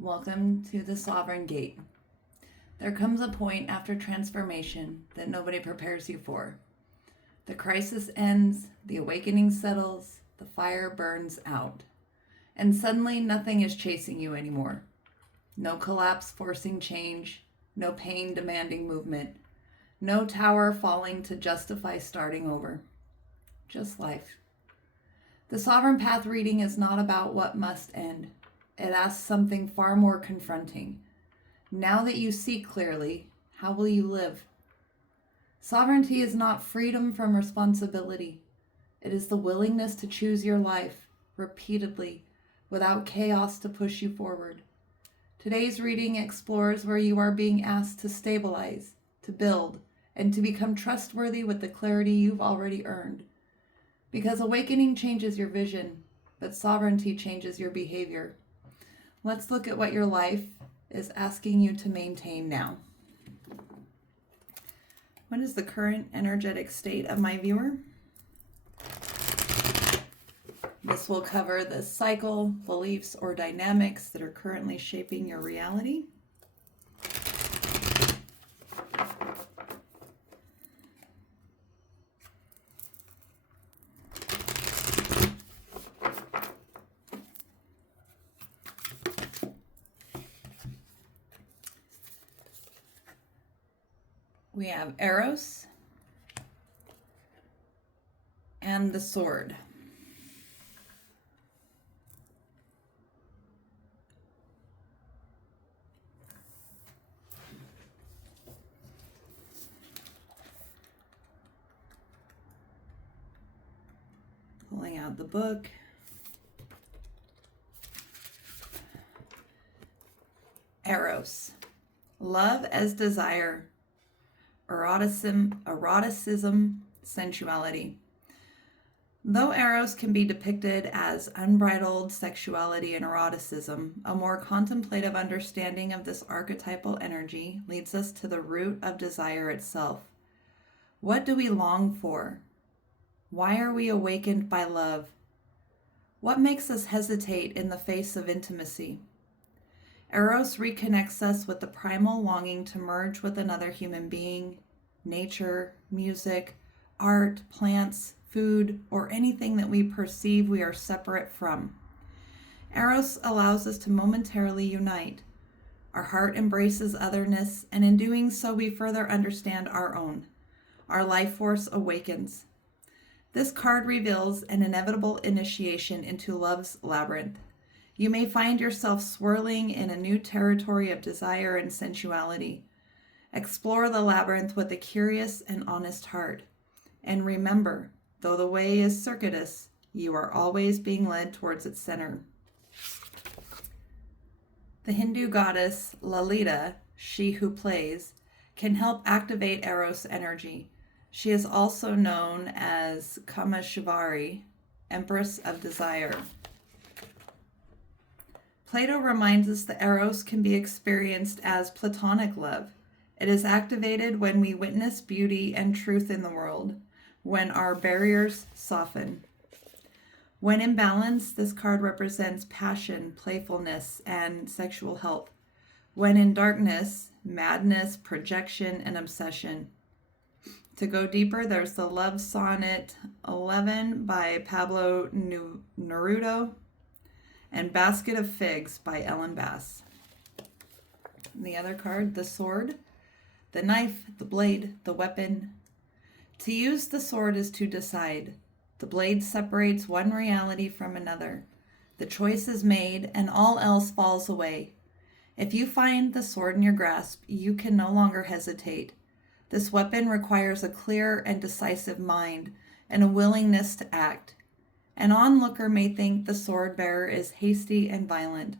Welcome to the Sovereign Gate. There comes a point after transformation that nobody prepares you for. The crisis ends, the awakening settles, the fire burns out, and suddenly nothing is chasing you anymore. No collapse forcing change, no pain demanding movement, no tower falling to justify starting over. Just life. The Sovereign Path reading is not about what must end. It asks something far more confronting. Now that you see clearly, how will you live? Sovereignty is not freedom from responsibility. It is the willingness to choose your life repeatedly without chaos to push you forward. Today's reading explores where you are being asked to stabilize, to build, and to become trustworthy with the clarity you've already earned. Because awakening changes your vision, but sovereignty changes your behavior. Let's look at what your life is asking you to maintain now. What is the current energetic state of my viewer? This will cover the cycle, beliefs, or dynamics that are currently shaping your reality. We have Eros and the Sword. Pulling out the book. Eros. Love as desire. Eroticism, sensuality. Though Eros can be depicted as unbridled sexuality and eroticism, a more contemplative understanding of this archetypal energy leads us to the root of desire itself. What do we long for? Why are we awakened by love? What makes us hesitate in the face of intimacy? Eros reconnects us with the primal longing to merge with another human being, nature, music, art, plants, food, or anything that we perceive we are separate from. Eros allows us to momentarily unite. Our heart embraces otherness, and in doing so, we further understand our own. Our life force awakens. This card reveals an inevitable initiation into love's labyrinth. You may find yourself swirling in a new territory of desire and sensuality. Explore the labyrinth with a curious and honest heart. And remember, though the way is circuitous, you are always being led towards its center. The Hindu goddess Lalita, she who plays, can help activate Eros energy. She is also known as Kameshvari, Empress of Desire. Plato reminds us that Eros can be experienced as platonic love. It is activated when we witness beauty and truth in the world, when our barriers soften. When in balance, this card represents passion, playfulness, and sexual health. When in darkness, madness, projection, and obsession. To go deeper, there's the Love Sonnet 11 by Pablo Neruda, and Basket of Figs by Ellen Bass. The other card, the Sword, the knife, the blade, the weapon. To use the sword is to decide. The blade separates one reality from another. The choice is made and all else falls away. If you find the sword in your grasp, you can no longer hesitate. This weapon requires a clear and decisive mind and a willingness to act. An onlooker may think the sword bearer is hasty and violent,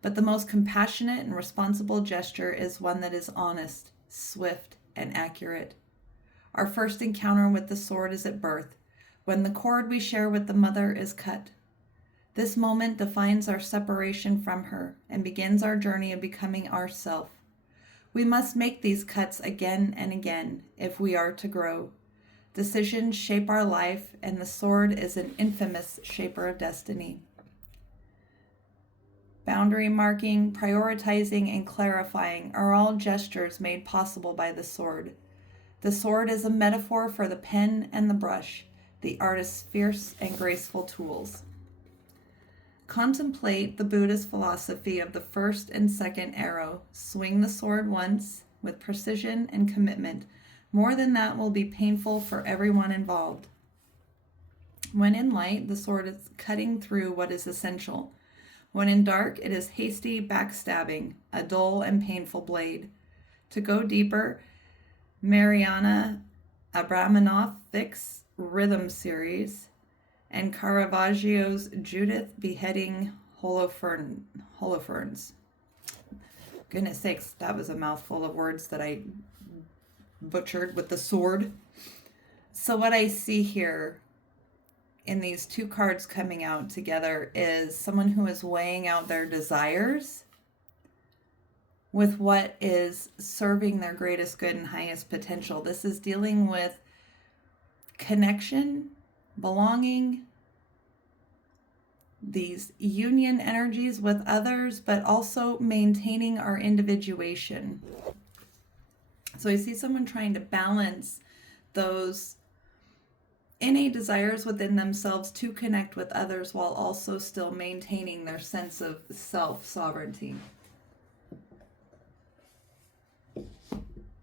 but the most compassionate and responsible gesture is one that is honest, swift, and accurate. Our first encounter with the sword is at birth, when the cord we share with the mother is cut. This moment defines our separation from her and begins our journey of becoming ourself. We must make these cuts again and again if we are to grow. Decisions shape our life, and the sword is an infamous shaper of destiny. Boundary marking, prioritizing, and clarifying are all gestures made possible by the sword. The sword is a metaphor for the pen and the brush, the artist's fierce and graceful tools. Contemplate the Buddhist philosophy of the first and second arrow. Swing the sword once with precision and commitment. More than that will be painful for everyone involved. When in light, the sword is cutting through what is essential. When in dark, it is hasty backstabbing, a dull and painful blade. To go deeper, Mariana Abramonovich's Rhythm series and Caravaggio's Judith beheading Holofernes. Goodness sakes, that was a mouthful of words that I butchered with the sword. So what I see here in these two cards coming out together is someone who is weighing out their desires with what is serving their greatest good and highest potential. This is dealing with connection, belonging, these union energies with others, but also maintaining our individuation. So I see someone trying to balance those innate desires within themselves to connect with others while also still maintaining their sense of self-sovereignty.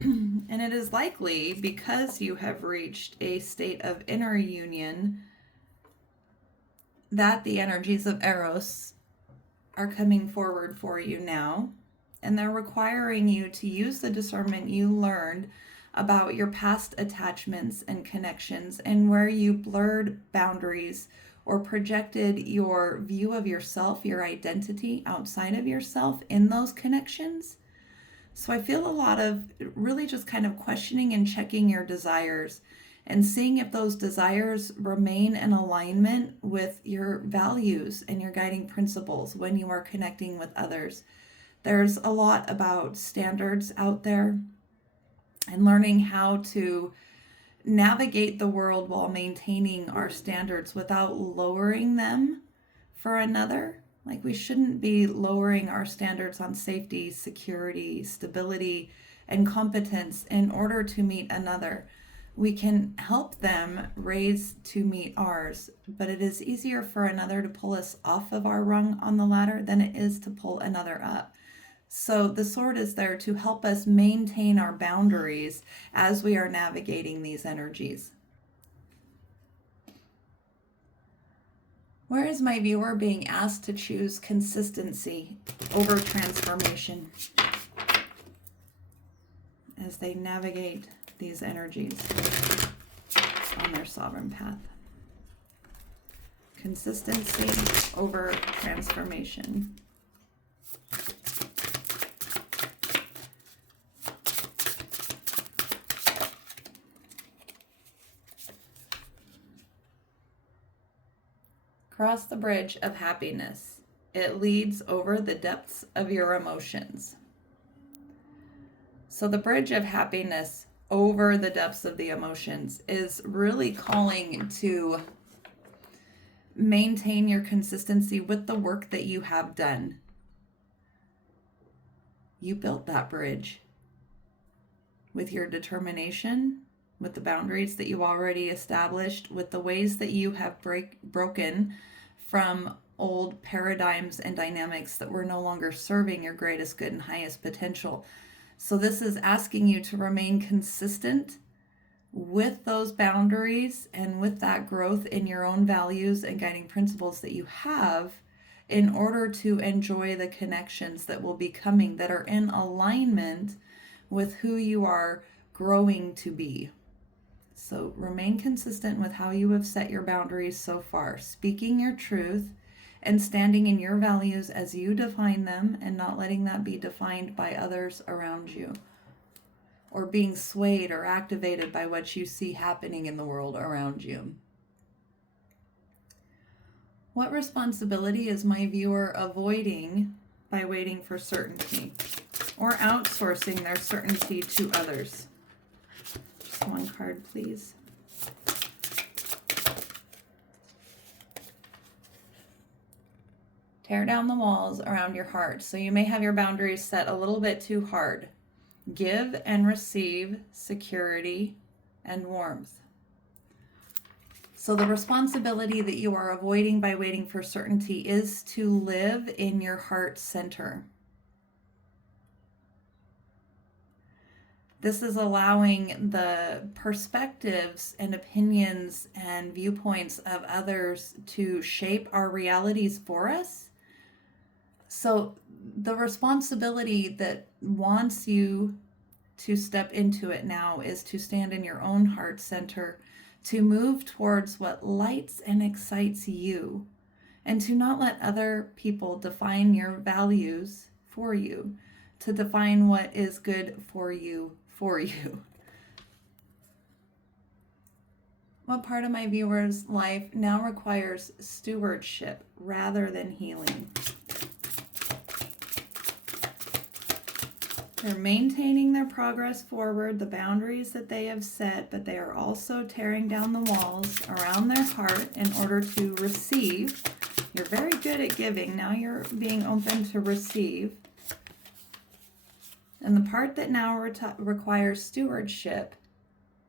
And it is likely, because you have reached a state of inner union, that the energies of Eros are coming forward for you now, and they're requiring you to use the discernment you learned about your past attachments and connections and where you blurred boundaries or projected your view of yourself, your identity outside of yourself in those connections. So I feel a lot of really just kind of questioning and checking your desires and seeing if those desires remain in alignment with your values and your guiding principles when you are connecting with others. There's a lot about standards out there and learning how to navigate the world while maintaining our standards without lowering them for another. Like, we shouldn't be lowering our standards on safety, security, stability, and competence in order to meet another. We can help them raise to meet ours, but it is easier for another to pull us off of our rung on the ladder than it is to pull another up. So the sword is there to help us maintain our boundaries as we are navigating these energies. Where is my viewer being asked to choose consistency over transformation as they navigate these energies on their sovereign path? Consistency over transformation. Cross the bridge of happiness. It leads over the depths of your emotions. So the bridge of happiness over the depths of the emotions is really calling to maintain your consistency with the work that you have done. You built that bridge with your determination, with the boundaries that you already established, with the ways that you have broken from old paradigms and dynamics that were no longer serving your greatest good and highest potential. So this is asking you to remain consistent with those boundaries and with that growth in your own values and guiding principles that you have in order to enjoy the connections that will be coming that are in alignment with who you are growing to be. So remain consistent with how you have set your boundaries so far, speaking your truth and standing in your values as you define them and not letting that be defined by others around you or being swayed or activated by what you see happening in the world around you. What responsibility is my viewer avoiding by waiting for certainty or outsourcing their certainty to others? Just one card, please. Tear down the walls around your heart. So you may have your boundaries set a little bit too hard. Give and receive security and warmth. So the responsibility that you are avoiding by waiting for certainty is to live in your heart center. This is allowing the perspectives and opinions and viewpoints of others to shape our realities for us. So the responsibility that wants you to step into it now is to stand in your own heart center, to move towards what lights and excites you, and to not let other people define your values for you, to define what is good for you. What part of my viewer's life now requires stewardship rather than healing? They're maintaining their progress forward, the boundaries that they have set, but they are also tearing down the walls around their heart in order to receive. You're very good at giving. Now you're being open to receive. And the part that now requires stewardship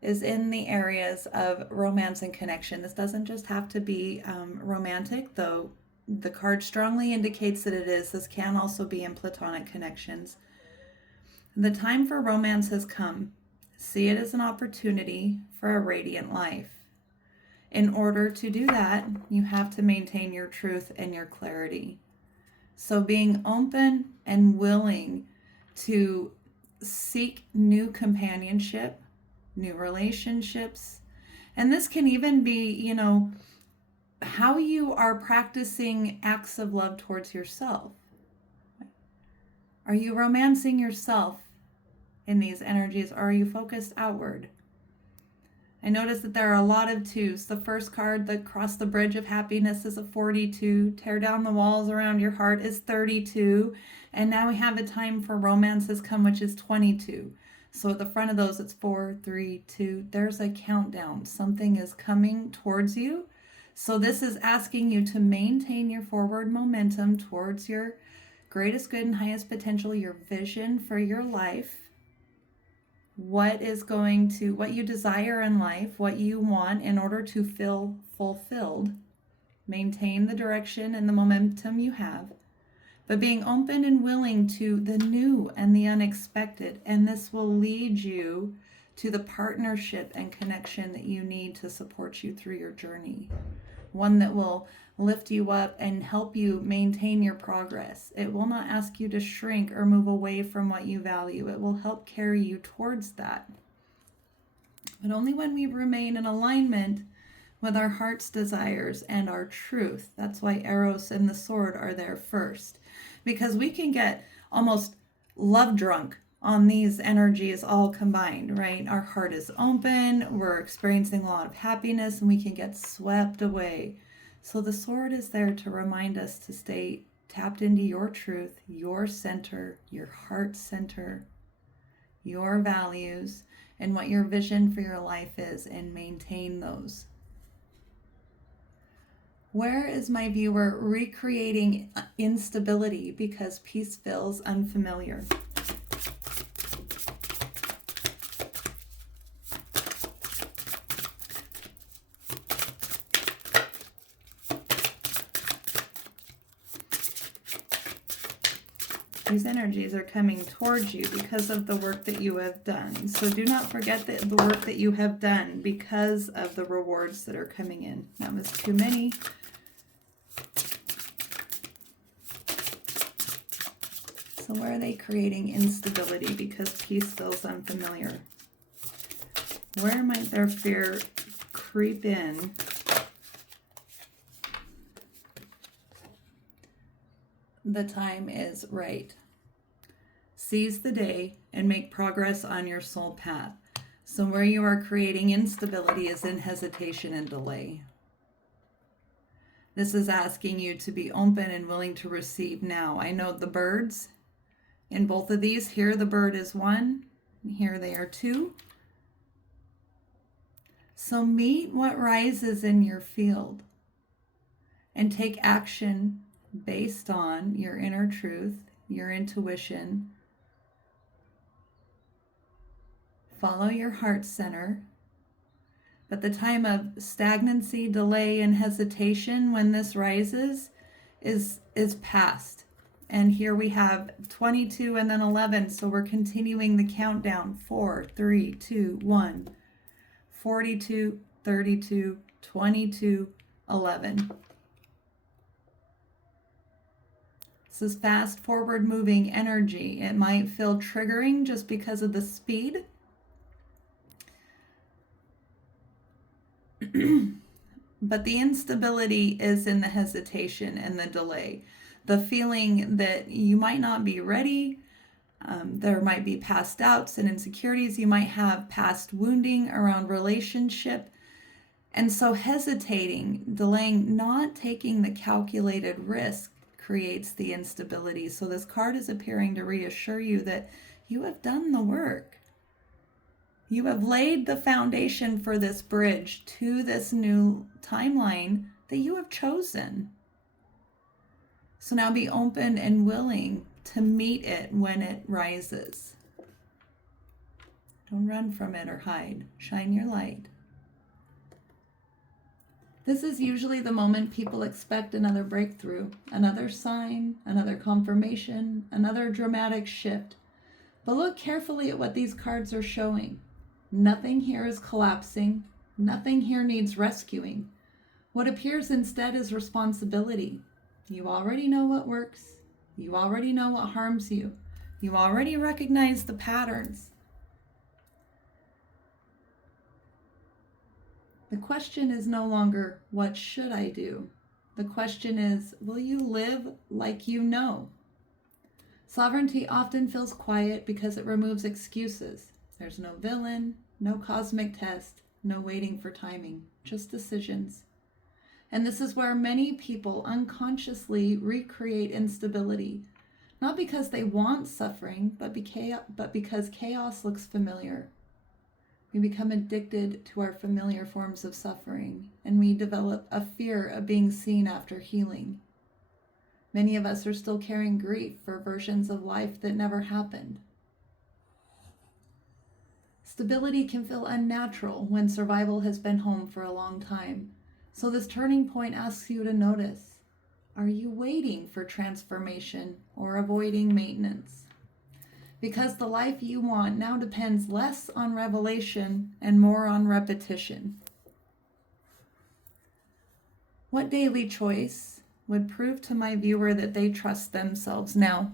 is in the areas of romance and connection. This doesn't just have to be romantic, though the card strongly indicates that it is. This can also be in platonic connections. The time for romance has come. See it as an opportunity for a radiant life. In order to do that, you have to maintain your truth and your clarity. So being open and willing to seek new companionship, new relationships. And this can even be, how you are practicing acts of love towards yourself. Are you romancing yourself in these energies, or are you focused outward? I notice that there are a lot of twos. The first card, the Cross the Bridge of Happiness, is a 42. Tear down the walls around your heart is 32. And now we have a time for romance has come, which is 22. So at the front of those, it's 4, 3, 2. There's a countdown. Something is coming towards you. So this is asking you to maintain your forward momentum towards your greatest good and highest potential, your vision for your life. What you desire in life, what you want in order to feel fulfilled. Maintain the direction and the momentum you have, but being open and willing to the new and the unexpected. And this will lead you to the partnership and connection that you need to support you through your journey. One that will lift you up and help you maintain your progress. It will not ask you to shrink or move away from what you value. It will help carry you towards that. But only when we remain in alignment with our heart's desires and our truth. That's why Eros and the sword are there first. Because we can get almost love drunk on these energies all combined, right? Our heart is open, we're experiencing a lot of happiness, and we can get swept away. So the sword is there to remind us to stay tapped into your truth, your center, your heart center, your values, and what your vision for your life is, and maintain those. Where is my viewer recreating instability because peace feels unfamiliar? These energies are coming towards you because of the work that you have done. So do not forget the work that you have done because of the rewards that are coming in. That was too many. So where are they creating instability because peace feels unfamiliar? Where might their fear creep in? The time is right. Seize the day and make progress on your soul path. So where you are creating instability is in hesitation and delay. This is asking you to be open and willing to receive now. I know the birds in both of these. Here the bird is 1, and here they are 2. So meet what rises in your field and take action based on your inner truth, your intuition. Follow your heart center. But the time of stagnancy, delay, and hesitation when this rises is past. And here we have 22 and then 11. So we're continuing the countdown. 4, 3, 2, 1. 42, 32, 22, 11. This is fast forward moving energy. It might feel triggering just because of the speed. But the instability is in the hesitation and the delay. The feeling that you might not be ready. There might be past doubts and insecurities. You might have past wounding around relationship. And so hesitating, delaying, not taking the calculated risk creates the instability. So this card is appearing to reassure you that you have done the work. You have laid the foundation for this bridge to this new timeline that you have chosen. So now be open and willing to meet it when it rises. Don't run from it or hide. Shine your light. This is usually the moment people expect another breakthrough, another sign, another confirmation, another dramatic shift. But look carefully at what these cards are showing. Nothing here is collapsing. Nothing here needs rescuing. What appears instead is responsibility. You already know what works. You already know what harms you. You already recognize the patterns. The question is no longer, what should I do? The question is, will you live like you know? Sovereignty often feels quiet because it removes excuses. There's no villain, no cosmic test, no waiting for timing, just decisions. And this is where many people unconsciously recreate instability, not because they want suffering, but because chaos looks familiar. We become addicted to our familiar forms of suffering, and we develop a fear of being seen after healing. Many of us are still carrying grief for versions of life that never happened. Stability can feel unnatural when survival has been home for a long time. So this turning point asks you to notice, are you waiting for transformation or avoiding maintenance? Because the life you want now depends less on revelation and more on repetition. What daily choice would prove to my viewer that they trust themselves now?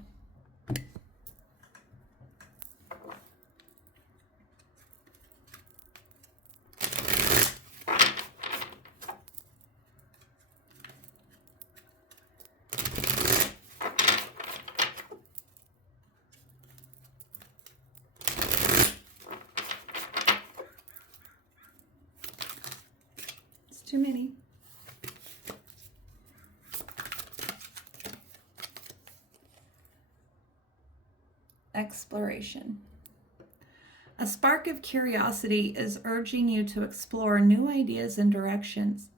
It's too many. Exploration. A spark of curiosity is urging you to explore new ideas and directions.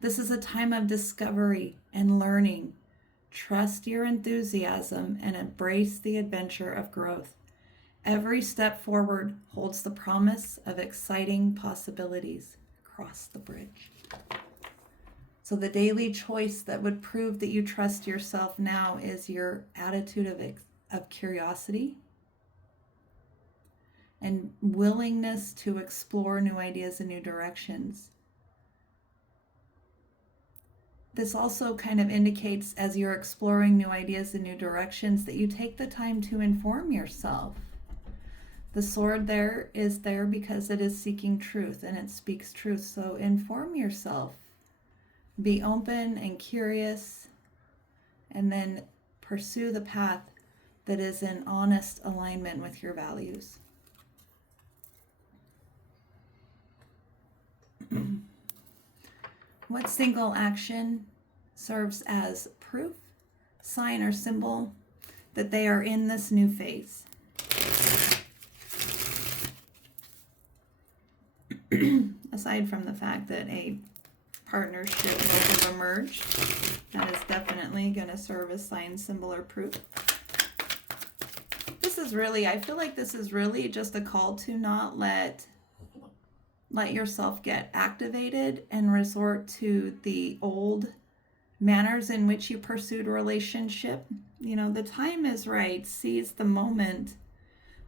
This is a time of discovery and learning. Trust your enthusiasm and embrace the adventure of growth. Every step forward holds the promise of exciting possibilities. Cross the bridge. So the daily choice that would prove that you trust yourself now is your attitude of curiosity and willingness to explore new ideas and new directions. This also kind of indicates, as you're exploring new ideas and new directions, that you take the time to inform yourself. The sword there is there because it is seeking truth and it speaks truth. So inform yourself. Be open and curious, and then pursue the path that is in honest alignment with your values. What single action serves as proof, sign, or symbol that they are in this new phase? Aside from the fact that a partnership will have emerged, That is definitely going to serve as sign, symbol, or proof. This is really, I feel like this is really just a call to not let yourself get activated and resort to the old manners in which you pursued a relationship. You know, the time is right, seize the moment,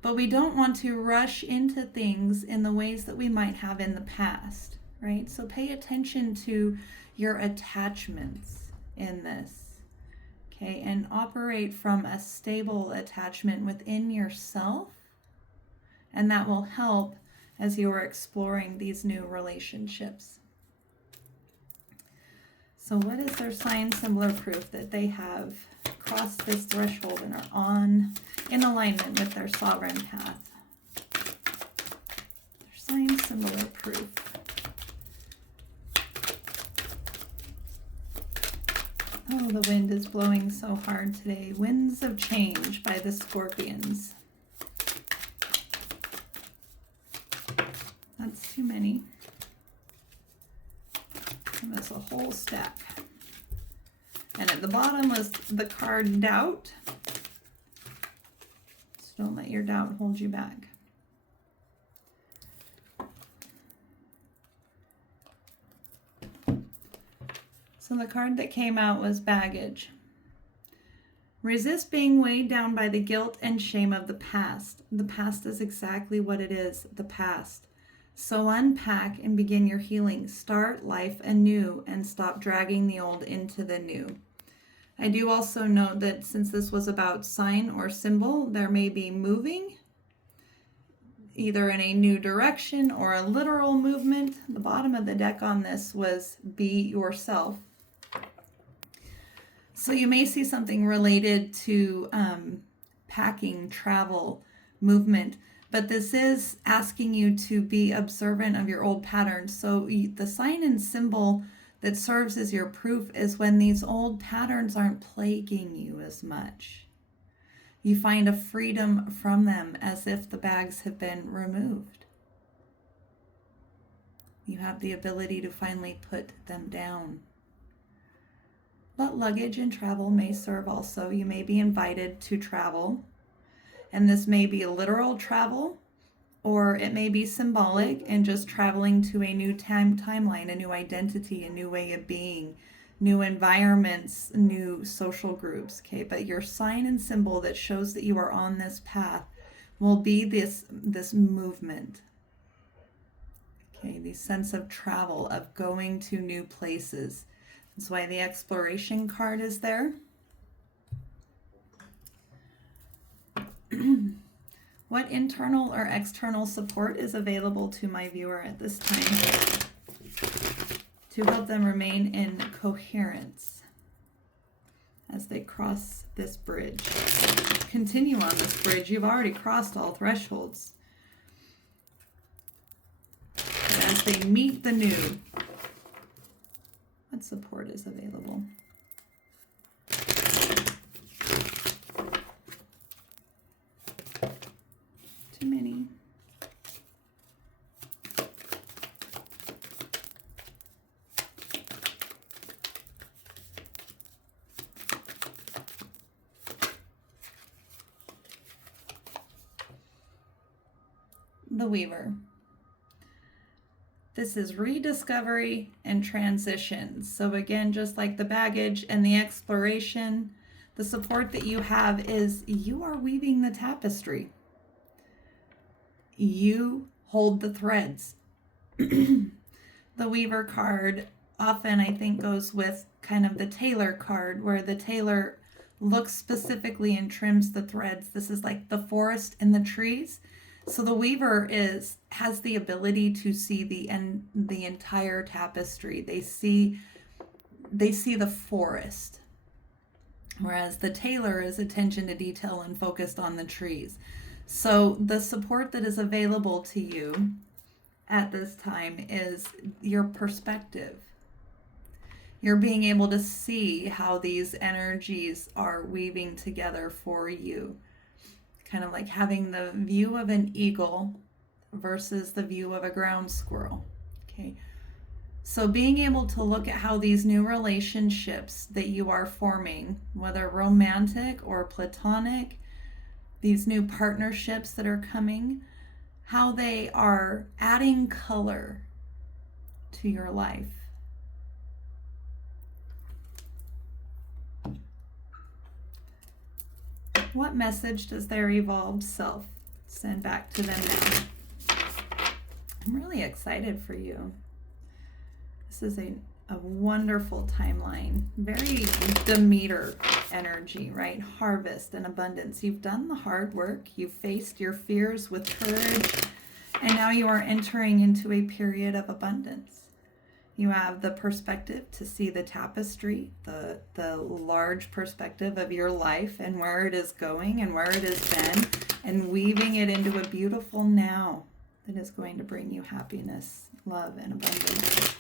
but we don't want to rush into things in the ways that we might have in the past, right? So pay attention to your attachments in this, okay? And operate from a stable attachment within yourself, and that will help as you are exploring these new relationships. So what is their sign, symbol, or proof that they have crossed this threshold and are in alignment with their sovereign path? Their sign, symbol, or proof. Oh, the wind is blowing so hard today. Winds of Change by the Scorpions. That's too many. That's a whole stack. And at the bottom was the card Doubt. So don't let your doubt hold you back. So the card that came out was Baggage. Resist being weighed down by the guilt and shame of the past. The past is exactly what it is, the past. So unpack and begin your healing. Start life anew and stop dragging the old into the new. I do also note that since this was about sign or symbol, there may be moving, either in a new direction or a literal movement. The bottom of the deck on this was Be Yourself. So you may see something related to packing, travel, movement. But this is asking you to be observant of your old patterns. So the sign and symbol that serves as your proof is when these old patterns aren't plaguing you as much. You find a freedom from them as if the bags have been removed. You have the ability to finally put them down. But luggage and travel may serve also. You may be invited to travel. And this may be a literal travel, or it may be symbolic and just traveling to a new timeline, a new identity, a new way of being, new environments, new social groups, okay? But your sign and symbol that shows that you are on this path will be this movement, okay? The sense of travel, of going to new places. That's why the exploration card is there. What internal or external support is available to my viewer at this time to help them remain in coherence as they cross this bridge? Continue on this bridge. You've already crossed all thresholds. But as they meet the new, what support is available? Too many. The Weaver. This is rediscovery and transition. So again, just like the baggage and the exploration, the support that you have is you are weaving the tapestry. You hold the threads. The Weaver card often, I think, goes with kind of the tailor card, where the tailor looks specifically and trims the threads. This is like the forest and the trees. So the Weaver has the ability to see the entire tapestry. They see the forest, whereas the tailor is attention to detail and focused on the trees. So the support that is available to you at this time is your perspective. You're being able to see how these energies are weaving together for you. Kind of like having the view of an eagle versus the view of a ground squirrel. Okay. So being able to look at how these new relationships that you are forming, whether romantic or platonic, these new partnerships that are coming, how they are adding color to your life. What message does their evolved self send back to them now? I'm really excited for you. This is a wonderful timeline. Very Demeter energy, right? Harvest and abundance. You've done the hard work. You've faced your fears with courage. And now you are entering into a period of abundance. You have the perspective to see the tapestry, the large perspective of your life and where it is going and where it has been, and weaving it into a beautiful now that is going to bring you happiness, love, and abundance.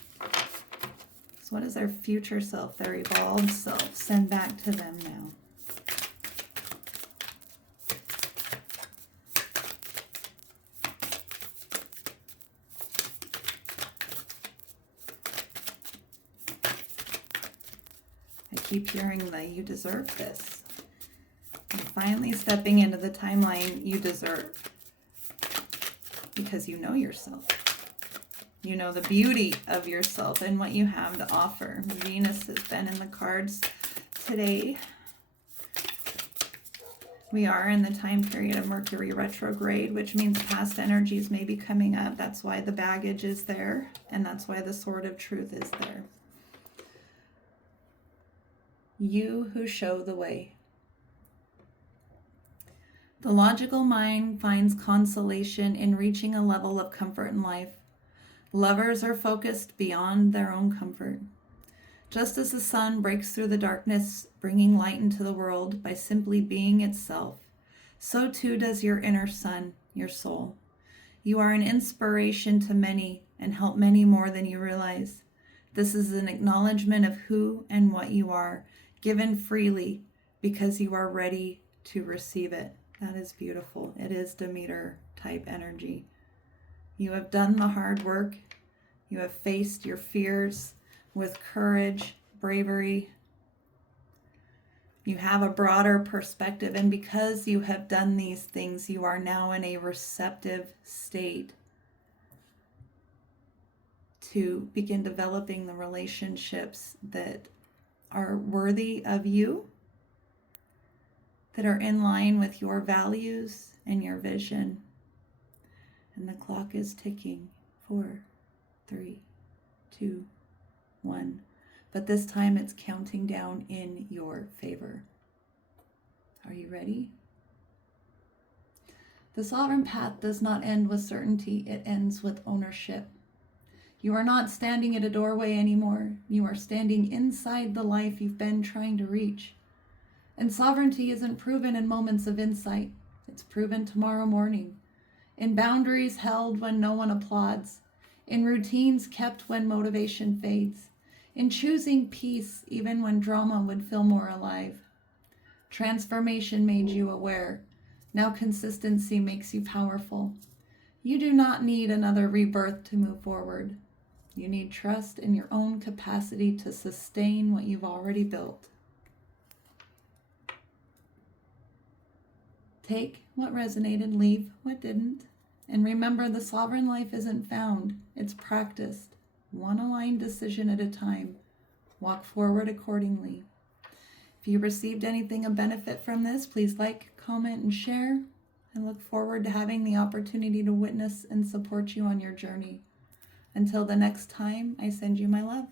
So what does their future self, their evolved self, send back to them now? I keep hearing that you deserve this. You're finally stepping into the timeline you deserve because you know yourself. You know the beauty of yourself and what you have to offer. Venus has been in the cards today. We are in the time period of Mercury retrograde, which means past energies may be coming up. That's why the baggage is there, and that's why the sword of truth is there. You who show the way. The logical mind finds consolation in reaching a level of comfort in life. Lovers are focused beyond their own comfort. Just as the sun breaks through the darkness, bringing light into the world by simply being itself, so too does your inner sun, your soul. You are an inspiration to many and help many more than you realize. This is an acknowledgement of who and what you are, given freely because you are ready to receive it. That is beautiful. It is Demeter type energy. You have done the hard work. You have faced your fears with courage, bravery. You have a broader perspective, and because you have done these things, you are now in a receptive state to begin developing the relationships that are worthy of you, that are in line with your values and your vision. And the clock is ticking. 4, 3, 2, 1. But this time it's counting down in your favor. Are you ready? The sovereign path does not end with certainty. It ends with ownership. You are not standing at a doorway anymore. You are standing inside the life you've been trying to reach. And sovereignty isn't proven in moments of insight. It's proven tomorrow morning. In boundaries held when no one applauds. In routines kept when motivation fades. In choosing peace even when drama would feel more alive. Transformation made you aware. Now consistency makes you powerful. You do not need another rebirth to move forward. You need trust in your own capacity to sustain what you've already built. Take what resonated, leave what didn't. And remember, the sovereign life isn't found, it's practiced. One aligned decision at a time. Walk forward accordingly. If you received anything of benefit from this, please like, comment, and share. I look forward to having the opportunity to witness and support you on your journey. Until the next time, I send you my love.